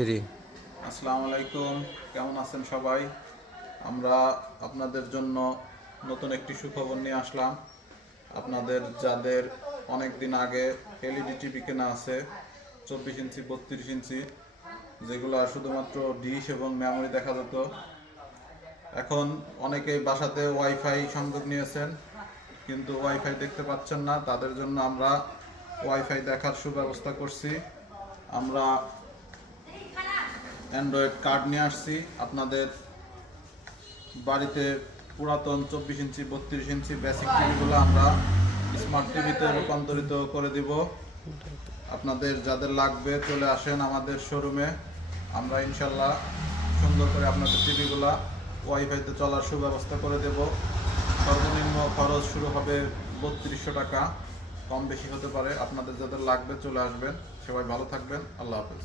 Free. আসসালামু আলাইকুম, কেমন আছেন সবাই? আমরা আপনাদের জন্য নতুন একটি সুখবর নিয়ে আসলাম। আপনাদের যাদের অনেক দিন আগে এলইডি টিভি কেনা আছে 24 ইঞ্চি 32 ইঞ্চি, যেগুলো শুধুমাত্র ডিশ এবং মেমোরি দেখা যেত, এখন অনেকেই বাসাতে ওয়াইফাই সংযোগ নিয়েছেন কিন্তু ওয়াইফাই দেখতে পাচ্ছেন না। তাদের জন্য আমরা ওয়াইফাই দেখার সুব্যবস্থা করছি। আমরা অ্যান্ড্রয়েড কার্ড নিয়ে আসছি। আপনাদের বাড়িতে পুরাতন 24 ইঞ্চি 32 ইঞ্চি বেসিক টিভিগুলো আমরা স্মার্ট টিভিতে রূপান্তরিত করে দিব। আপনাদের যাদের লাগবে চলে আসেন আমাদের শোরুমে। আমরা ইনশাল্লাহ সুন্দর করে আপনাদের টিভিগুলা ওয়াইফাইতে চলার সুব্যবস্থা করে দেব। সর্বনিম্ন খরচ শুরু হবে 3200 টাকা, কম বেশি হতে পারে। আপনাদের যাদের লাগবে চলে আসবেন। সবাই ভালো থাকবেন। আল্লাহ হাফেজ।